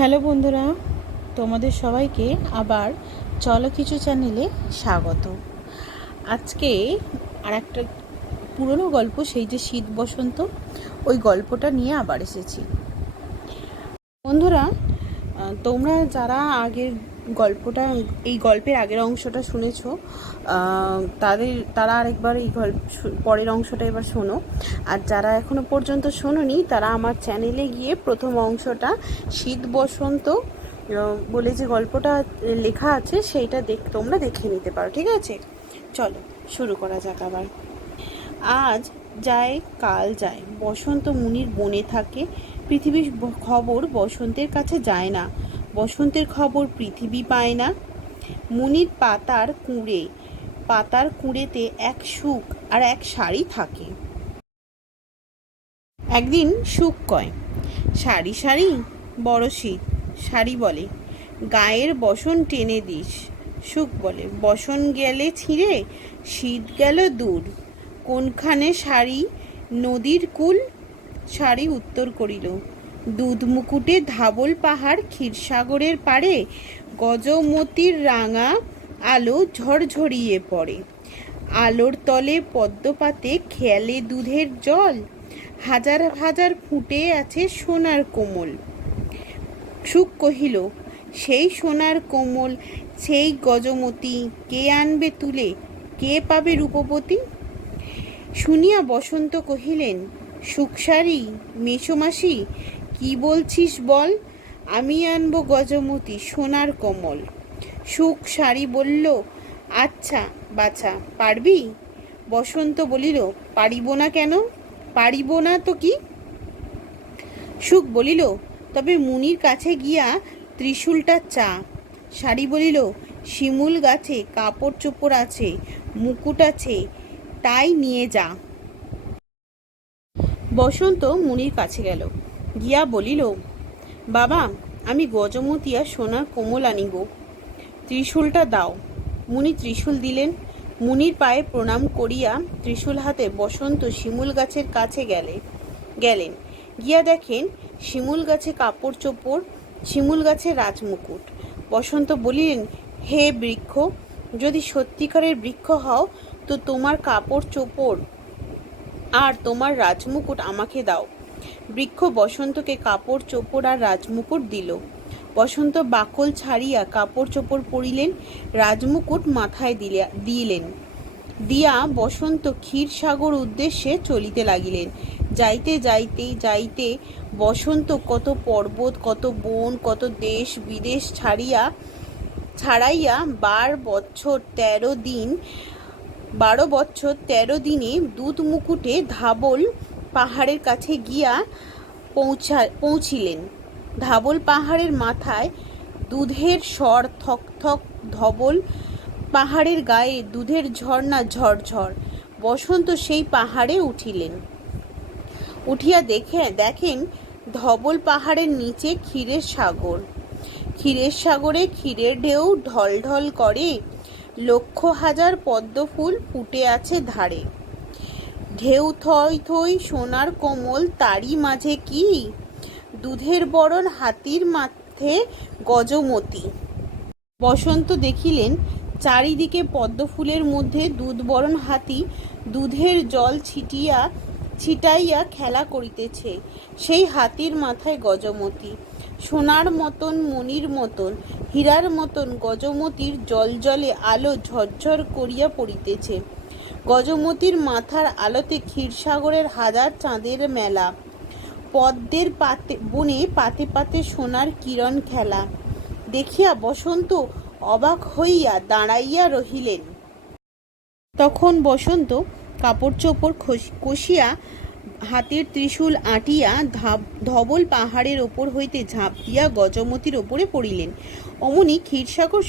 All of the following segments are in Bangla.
হ্যালো বন্ধুরা, তোমাদের সবাইকে আবার চলো কিছু চ্যানেলে স্বাগত। আজকে আর একটা পুরনো গল্প, সেই যে শীত বসন্ত, ওই গল্পটা নিয়ে আবার এসেছি। বন্ধুরা, তোমরা যারা আগের গল্পটা, এই গল্পের আগের অংশটা শুনেছো, তারা আরেকবার এই পরের অংশটা এবার শোনো। আর যারা এখনো পর্যন্ত শোনোনি তারা আমার চ্যানেলে গিয়ে প্রথম অংশটা শীত বসন্ত বলে যে গল্পটা লেখা আছে সেইটা তোমরা দেখে নিতে পারো। ঠিক আছে, চলো শুরু করা যাক আবার। আজ যায় কাল যায়, বসন্ত মুনির বনে থাকে। পৃথিবীর খবর বসন্তের কাছে যায় না, বসন্তের খবর পৃথিবী পায় না। মুনির পাতার কুঁড়েতে এক সুখ আর এক শাড়ি থাকে। একদিন সুখ কয়, শাড়ি শাড়ি বড় শীত। শাড়ি বলে, গায়ের বসন টেনে দিস। সুখ বলে, বসন গেলে ছিঁড়ে, শীত গেল দূর। কোনখানে শাড়ি নদীর কুল? শাড়ি উত্তর করিল, দুধ মুকুটে ধাবল পাহাড় ক্ষীরসাগরের পাড়ে গজমতির রাঙা আলো ঝরঝরিয়ে পড়ে। আলোর তলে পদ্মপাতে খেলে দুধের জল, হাজার হাজার ফুটে আছে সোনার কোমল। সুখ কহিল, সেই সোনার কোমল, সেই গজমতি কে আনবে তুলে, কে পাবে রূপবতী? শুনিয়া বসন্ত কহিলেন, সুখসারি মেসোমাসি, কি বলছিস বল, আমি আনবো গজমতি সোনার কোমল। সুখ শাড়ি বলল, আচ্ছা বাছা, পারবি? বসন্ত বলিল, পারিব না কেন? পারিব না তো কি? সুখ বলিল, তবে মুনির কাছে গিয়া ত্রিশূলটা চা। শাড়ি বলিল, শিমুল গাছে কাপড় চোপড় আছে, মুকুট আছে, তাই নিয়ে যা। বসন্ত মুনির কাছে গেল, গিয়া বলিল, বাবা, আমি গজমতিয়া সোনার কোমল আনিব, ত্রিশূলটা দাও। মুনি ত্রিশূল দিলেন। মুনির পায়ে প্রণাম করিয়া ত্রিশূল হাতে বসন্ত শিমুল গাছের কাছে গেলেন। গিয়া দেখেন শিমুল গাছে কাপড় চোপড়, শিমুল গাছে রাজমুকুট। বসন্ত বলিলেন, হে বৃক্ষ, যদি সত্যিকারের বৃক্ষ হও তো তোমার কাপড় চোপড় আর তোমার রাজমুকুট আমাকে দাও। বৃক্ষ বসন্তকে কাপড় চোপড় আর রাজমুকুট দিল। বসন্ত বাকল ছাড়িয়া কাপড় চোপড় পরিলেন, রাজমুকুট মাথায় দিলেন। দিয়া বসন্ত ক্ষীরসাগর উদ্দেশ্যে চলিতে লাগিলেন। যাইতে যাইতে যাইতে বসন্ত কত পর্বত, কত বন, কত দেশ বিদেশ ছাড়াইয়া 12 বছর 13 দিনে দুধ মুকুটে ধাবল পাহাড়ের কাছে গিয়া পৌঁছিলেন। ধাবল পাহাড়ের মাথায় দুধের স্বর থক থক, ধবল পাহাড়ের গায়ে দুধের ঝর্ণা ঝরঝর। বসন্ত সেই পাহাড়ে উঠিলেন। উঠিয়া দেখেন ধবল পাহাড়ের নিচে ক্ষীরের সাগর। ক্ষীরের সাগরে ক্ষীরের ঢেউ ঢল ঢল করে, লক্ষ হাজার পদ্ম ফুল ফুটে আছে ধারে। ঢেউ থই থই সোনার কোমল, তারই মাঝে কি দুধের বরণ হাতির মাথে গজমতি। বসন্ত দেখিলেন চারিদিকে পদ্ম ফুলের মধ্যে দুধবরণ হাতি দুধের জল ছিটাইয়া খেলা করিতেছে। সেই হাতির মাথায় গজমতি। সোনার মতন, মণির মতন, হীরার মতন গজমতির জলজলে আলো ঝরঝর করিয়া পড়িতেছে। গজমতির মাথার আলোতে ক্ষীরসাগরের হাজার চাঁদের মেলা। পদ্মের বনে পাতে পাতে সোনার কিরণ খেলা। দেখিয়া বসন্ত অবাক হইয়া দাঁড়াইয়া রহিলেন। তখন বসন্ত কাপড় চোপড় কষিয়া হাতের ত্রিশূল আঁটিয়া ধবল পাহাড়ের ওপর হইতে ঝাঁপ দিয়া গজমতির ওপরে পড়িলেন। অমনি ক্ষীরসাগর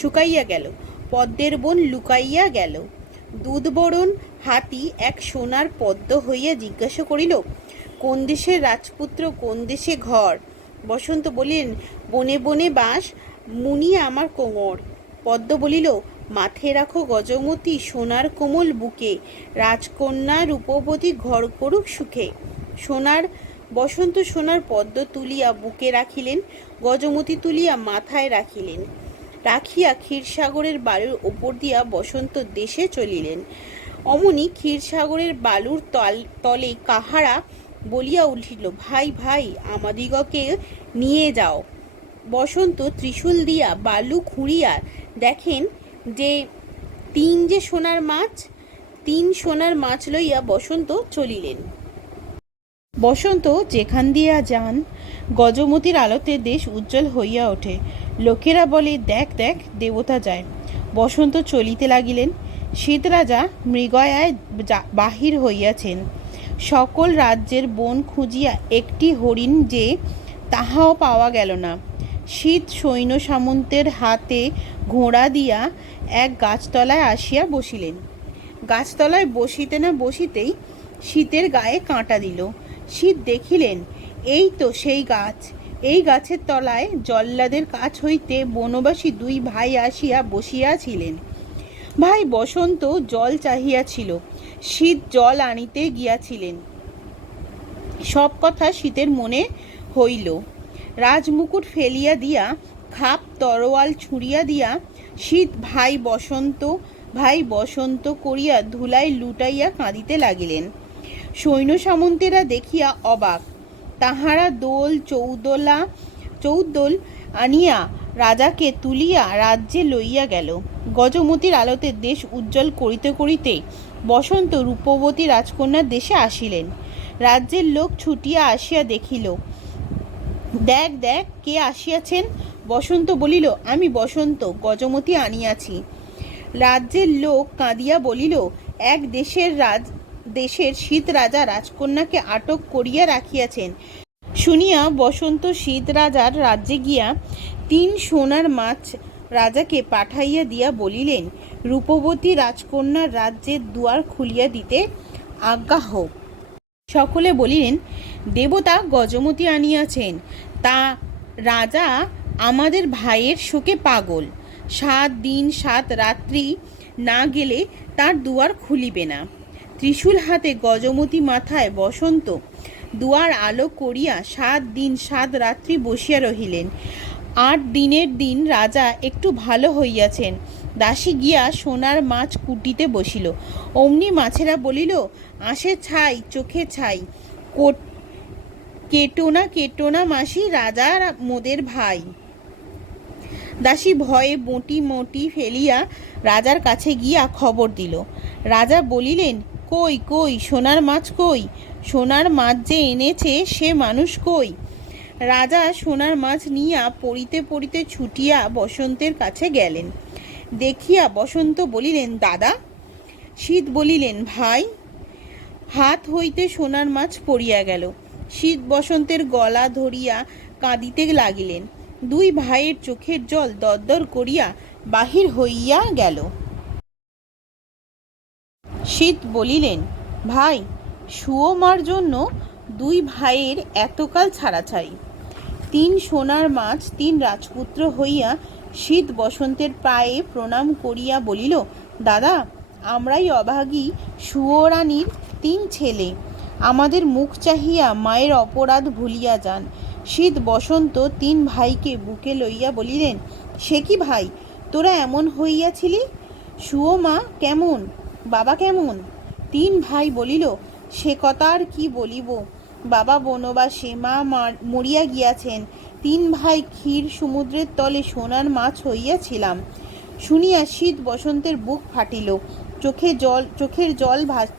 শুকাইয়া গেল, পদ্মের বন লুকাইয়া গেল। দুধবরণ হাতি এক সোনার পদ্ম হইয়া জিজ্ঞাসা করিল, কোন দেশের রাজপুত্র, কোন দেশে ঘর? বসন্ত বলিলেন, বনে বনে বাস, মুনি আমার কোমর। পদ্ম বলিল, মাথে রাখো গজমতি সোনার কোমল বুকে, রাজকন্যা রূপবতী ঘর করুক সুখে। সোনার বসন্ত সোনার পদ্ম তুলিয়া বুকে রাখিলেন, গজমতি তুলিয়া মাথায় রাখিলেন। রাখিয়া ক্ষীরসাগরের বালুর ওপর দিয়া বসন্ত দেশে চলিলেন। অমনি ক্ষীরসাগরের বালুর তলে কাহারা বলিয়া উঠিল, ভাই ভাই, আমাদিগকে নিয়ে যাও। বসন্ত ত্রিশূল দিয়া বালু খুঁড়িয়া দেখেন যে যে সোনার মাছ লইয়া বসন্ত চলিলেন। বসন্ত যেখান দিয়া যান, গজমতির আলোতে দেশ উজ্জ্বল হইয়া ওঠে। লোকেরা বলে, দেখ দেখ, দেবতা যায়। বসন্ত চলিতে লাগিলেন। শীত রাজা মৃগয়ায় বাহির হইয়াছেন। সকল রাজ্যের বন খুঁজিয়া একটি হরিণ যে, তাহাও পাওয়া গেল না। শীত সৈন্য সামন্তের হাতে ঘোড়া দিয়া এক গাছতলায় আসিয়া বসিলেন। গাছতলায় বসিতে না বসিতেই শীতের গায়ে কাঁটা দিল। শীত দেখিলেন, এই তো সেই গাছ। এই গাছের তলায় জল্লাদের কাছ হইতে বনবাসী দুই ভাই আসিয়া বসিয়াছিলেন। ভাই বসন্ত জল চাহিয়াছিল, শীত জল আনিতে গিয়াছিলেন। সব কথা শীতের মনে হইল। রাজমুকুট ফেলিয়া দিয়া, খাপ তরোয়াল ছুঁড়িয়া দিয়া, শীত ভাই বসন্ত করিয়া ধুলায় লুটাইয়া কাঁদিতে লাগিলেন। সৈন্য সামন্তেরা দেখিয়া অবাক। তাহারা চৌদ্দোল আনিয়া রাজাকে তুলিয়া রাজ্যে লইয়া গেল। গজমতির আলোতে দেশ উজ্জ্বল করিতে করিতে বসন্ত রূপবতী রাজকন্যার দেশে আসিলেন। রাজ্যের লোক ছুটিয়া আসিয়া দেখিল, দেখ দেখ, কে আসিয়াছেন। বসন্ত বলিল, আমি বসন্ত, গজমতি আনিয়াছি। রাজ্যের লোক কাঁদিয়া বলিল, এক দেশের শীত রাজা রাজকন্যাকে আটক করিয়া রাখিয়াছেন। শুনিয়া বসন্ত শীত রাজার রাজ্যে গিয়া 3 সোনার মাছ রাজাকে পাঠাইয়া দিয়া বলিলেন, রূপবতী রাজকন্যার রাজ্যের দুয়ার খুলিয়া দিতে আজ্ঞা হোক। সকলে বলিলেন, দেবতা গজমতি আনিয়াছেন। তা রাজা আমাদের ভাইয়ের শোকে পাগল। 7 দিন 7 রাত্রি না গেলে তার দুয়ার খুলিবে না। ত্রিশূল হাতে গজমতি মাথায় বসন্ত দুয়ার আলো করিয়া 7 দিন 7 রাত্রি বসিয়া রহিলেন। 8 দিনের দিন রাজা একটু ভালো হইয়াছেন। দাসী গিয়া সোনার মাছ কুটিতে বসিল। অমনি মাছেরা বলিল, আসে ছাই, চোখে ছাই, কেটো না মাসি, রাজা মোদের ভাই। দাসী ভয়ে বটি ফেলিয়া রাজার কাছে গিয়া খবর দিল। রাজা বলিলেন, কই কই সোনার মাছ কই? সোনার মাছ যে এনেছে সে মানুষ কই? রাজা সোনার মাছ নিয়া পড়িতে পড়িতে ছুটিয়া বসন্তের কাছে গেলেন। দেখিয়া বসন্ত বলিলেন, দাদা। শীত বলিলেন, ভাই। হাত হইতে সোনার মাছ পড়িয়া গেল। শীত বসন্তের গলা ধরিয়া কাঁদিতে লাগিলেন। 2 ভাইয়ের চোখের জল দরদর করিয়া বাহির হইয়া গেল। শীত বলিলেন, ভাই, সুয়মার জন্য 2 ভাইয়ের এতকাল ছাড়াছাড়ি। 3 সোনার মাছ 3 রাজপুত্র হইয়া শীত বসন্তের পায়ে প্রণাম করিয়া বলিল, দাদা, আমরাই অভাগী সুয়রানীর 3 ছেলে। আমাদের মুখ চাহিয়া মায়ের অপরাধ ভুলিয়া যান। শীত বসন্ত 3 ভাইকে বুকে লইয়া বলিলেন, সে কি ভাই, তোরা এমন হইয়াছিলি? সুয়মা কেমন, বাবা কেমন? 3 ভাই বলিল, সে কথা আর কি বলিব, বাবা বনবাসে, মা মরিয়া গিয়াছেন। 3 ভাই ক্ষীর সমুদ্রের তলে সোনার মাছ হইয়াছিলাম। শুনিয়া শীত বসন্তের বুক ফাটিল। চোখের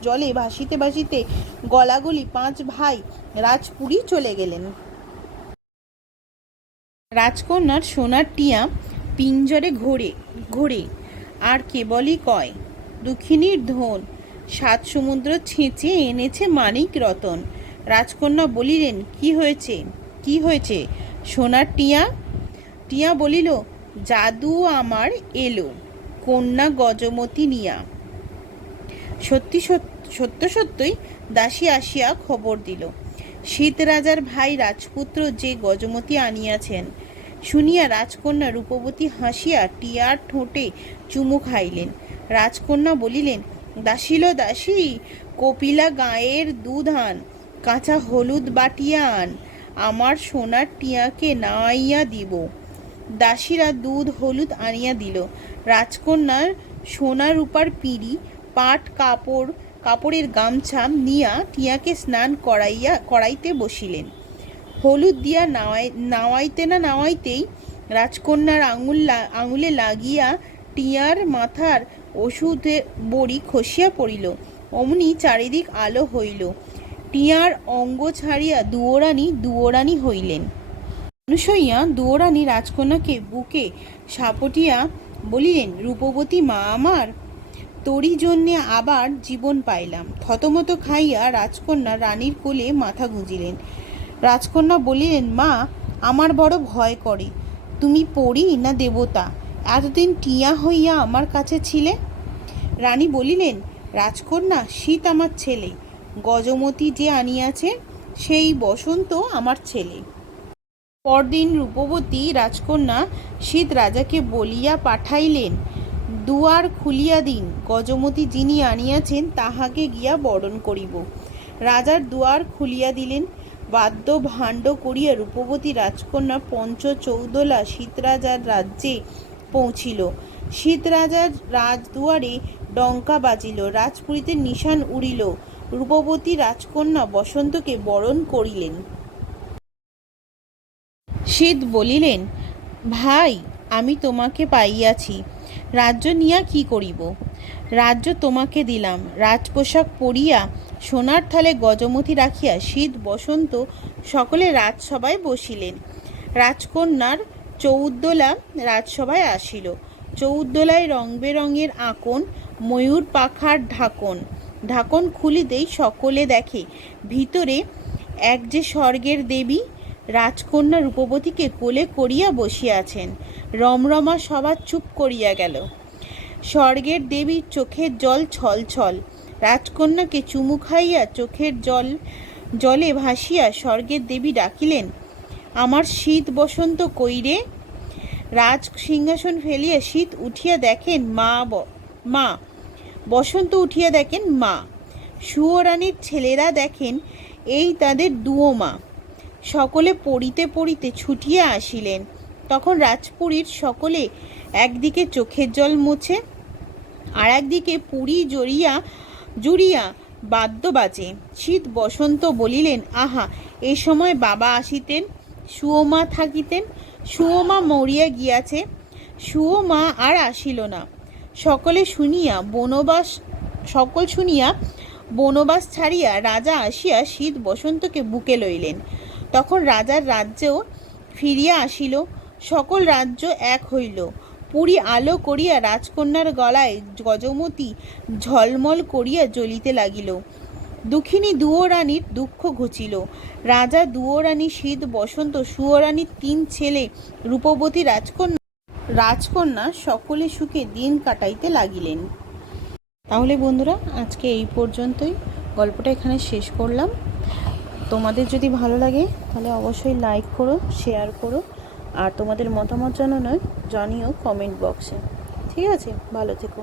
জলে ভাসিতে ভাসিতে গলাগলি 5 ভাই রাজপুরী চলে গেলেন। রাজকন্যার সোনার টিয়া পিঞ্জরে ঘোরে আর কেবলই কয়, দুঃখিনীর ধন, 7 সমুদ্র ছেঁচে এনেছে মানিক রতন। রাজকন্যা বলিলেন, কি হয়েছে সোনার টিয়া বলিল, জাদু আমার এলো কন্যা গজমতি নিয়া। সত্যই দাসী আসিয়া খবর দিল, শীত রাজার ভাই রাজপুত্র যে গজমতি আনিয়াছেন। শুনিয়া রাজকন্যা রূপবতী হাসিয়া টিয়ার ঠোঁটে চুমু খাইলেন। রাজকন্যা বলিলেন, দাসী কপিলা গায়ের দুধ আন, কাঁচা হলুদ বাটিয়া আন, আমার সোনার টিয়াকে নাওয়াইয়া দিব। দাসীরা দুধ হলুদ আনিয়া দিল। রাজকন্যার সোনা রূপার পিঁড়ি, পাট কাপড়ের গামছা নিয়া টিয়াকে স্নান করাইতে বসিলেন। হলুদ দিয়া নাওয়াইতেই রাজকন্যার আঙুলে লাগিয়া টিয়ার মাথার ওষুধে বড়ি খসিয়া পড়িল। অমনি চারিদিক আলো হইল। টিয়ার অঙ্গ ছাড়িয়া দুয়োরানী হইলেন। অনুসইয়া দুয়োরানী রাজকন্যাকে বুকে সাপটিয়া বলিলেন, রূপবতী মা আমার, তোরই জন্যে আবার জীবন পাইলাম। থতমত খাইয়া রাজকন্যা রানীর কোলে মাথা গুঁজিলেন। রাজকন্যা বলিলেন, মা, আমার বড় ভয় করে। তুমি পরী না দেবতা? এতদিন টিয়া হইয়া আমার কাছে ছিলে। রানী বলিলেন, রাজকন্যা, শীত আমার ছেলে, গজমতি যে আনিয়াছে সেই বসন্ত আমার ছেলে। পরদিন রূপবতী রাজকন্যা শীত রাজাকে বলিয়া পাঠাইলেন, দুয়ার খুলিয়া দিন, গজমতি যিনি আনিয়াছেন তাহাকে গিয়া বরণ করিব। রাজার দুয়ার খুলিয়া দিলেন। বাদ্য ভাণ্ড করিয়া রূপবতী রাজকন্যা পঞ্চচৌদলা শীতরাজার রাজ্যে পৌঁছিল। শীতরাজার রাজদুয়ারে ডঙ্কা বাজিল, রাজপুরীতে নিশান উড়িল। রূপবতী রাজকন্যা বসন্তকে বরণ করিলেন। শীত বলিলেন, ভাই, আমি তোমাকে পাইয়াছি, রাজ্য নিয়া কি করিব? রাজ্য তোমাকে দিলাম। রাজপোশাক পরিয়া সোনার থালে গজমতি রাখিয়া শীত বসন্ত সকলে রাজসভায় বসিলেন। রাজকন্যার চৌদ্দোলা রাজসভায় আসিল। চৌদ্দোলায় রং বেরঙের আকন, ময়ূর পাখার ঢাকন খুলিতেই সকলে দেখে ভিতরে এক যে স্বর্গের দেবী রাজকন্যা রূপবতীকে কোলে করিয়া বসিয়াছেন। রমরমা সভা চুপ করিয়া গেল। স্বর্গের দেবীর চোখের জল ছলছল। রাজকন্যাকে চুমু খাইয়া চোখের জলে ভাসিয়া স্বর্গের দেবী ডাকিলেন, আমার শীত বসন্ত কইরে? রাজ সিংহাসন ফেলিয়া শীত উঠিয়া দেখেন মা, বসন্ত উঠিয়া দেখেন মা। সুয়োরানীর ছেলেরা দেখেন এই তাদের দুয়ো মা। সকলে পড়িতে ছুটিয়া আসিলেন। তখন রাজপুরীর সকলে একদিকে চোখের জল মোছে, আর একদিকে পুরী জুড়িয়া বাদ্য বাজে। শীত বসন্ত বলিলেন, আহা, এই সময় বাবা আসিতেন, সুয়োমা থাকিতেন। সুয়োমা মরিয়া গিয়াছে, সুয়োমা আর আসিল না। সকল শুনিয়া বনবাস ছাড়িয়া রাজা আসিয়া শীত বসন্তকে বুকে লইলেন। তখন রাজার রাজ্যেও ফিরিয়া আসিল। সকল রাজ্য এক হইল। পুরী আলো করিয়া রাজকন্যার গলায় গজমতি ঝলমল করিয়া জ্বলিতে লাগিল। দুঃখিনী দুয়োরানীর দুঃখ ঘুচিল। রাজা, দুয়োরানী, শীত বসন্ত, সুয়োরানীর 3 ছেলে, রূপবতী রাজকন্যা সকলে সুখে দিন কাটাইতে লাগিলেন। তাহলে বন্ধুরা, আজকে এই পর্যন্তই, গল্পটা এখানে শেষ করলাম। তোমাদের যদি ভালো লাগে তাহলে অবশ্যই লাইক করো, শেয়ার করো, আর তোমাদের মতামত জানিও কমেন্ট বক্সে। ঠিক আছে, ভালো থেকো।